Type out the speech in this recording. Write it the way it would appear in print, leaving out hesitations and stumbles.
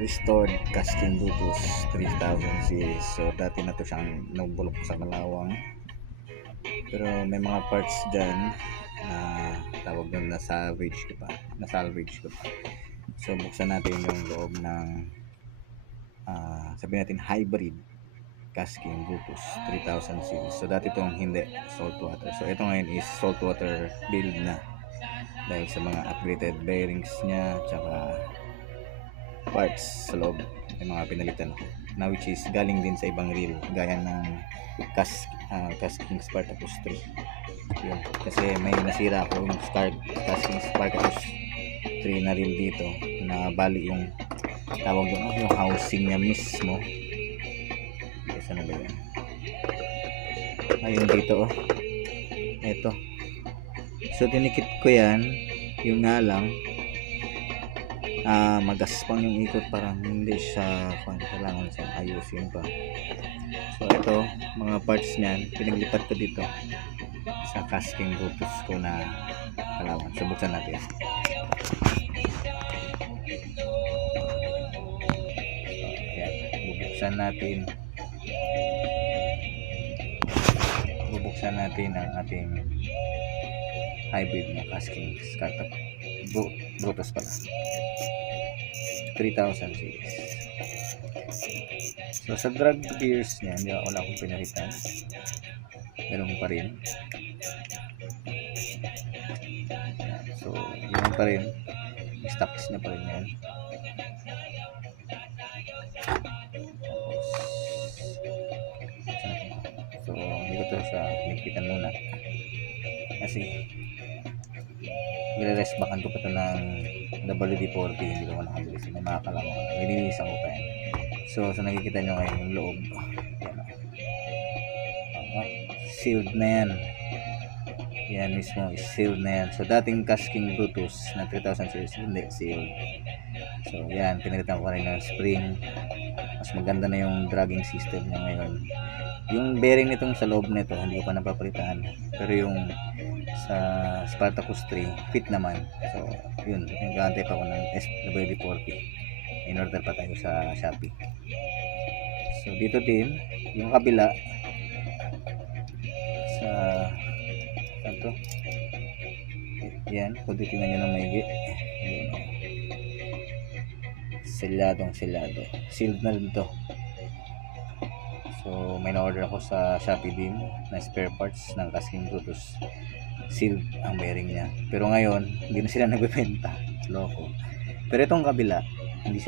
restored casting Bluetooth 3000 series. So dati na to siyang nabulok sa kalawang, pero may mga parts dyan na tawag doon na salvage ko pa. So buksan natin yung loob ng sabihin natin hybrid casting Bluetooth 3000 series. So dati itong hindi saltwater. So ito ngayon is saltwater build na dahil sa mga upgraded bearings niya tsaka parts sa loob, yung mga pinalitan na which is galing din sa ibang reel gaya ng casking Spartacus 3. Yun, kasi may nasira ako yung casking Spartacus 3 na reel dito na bali yung tawag doon yung housing niya mismo. Saan na ba yan? Ayun dito eto. So dinikit ko yan, yung nga lang magaspang yung ikot, parang hindi siya kailangan sa ayusin pa. So ito mga parts niyan pinaglipat ko dito sa casting Bluetooth ko na kalawan. So buksan natin. Bubuksan natin ang ating hybrid na casting Bluetooth pala 3000 series. So sa drag gears niya wala akong pinalitan, meron pa rin. So yun pa rin, stocks na pa rin yan. So hindi ko to sa nagpitan muna kasi nire-rest backan ko pa ito ng WD-40, hindi ko nakabili sa mga kalaman, nililisan ko pa yan. So nakikita nyo ngayon yung loob, sealed na yan mismo is sealed na yan. So dating casting Bluetooth na 3000 series hindi sealed. So yan, pinalitan ko rin ng spring, mas maganda na yung dragging system niya ngayon. Yung bearing nitong sa loob nito hindi ko pa napapalitan, pero yung sa Spartacus 3 fit naman. So yun, nag-aantay pa ako ng SWD-40, in order pa tayo sa Shopee. So dito din yung kabila sa kanto, yan, kung titingnan nyo ng maigi, sealed na rin to. So may na-order ako sa Shopee din na spare parts ng casting Bluetooth, sealed ang bearing niya, pero ngayon hindi na sila nagbebenta, loko. Pero itong kabila hindi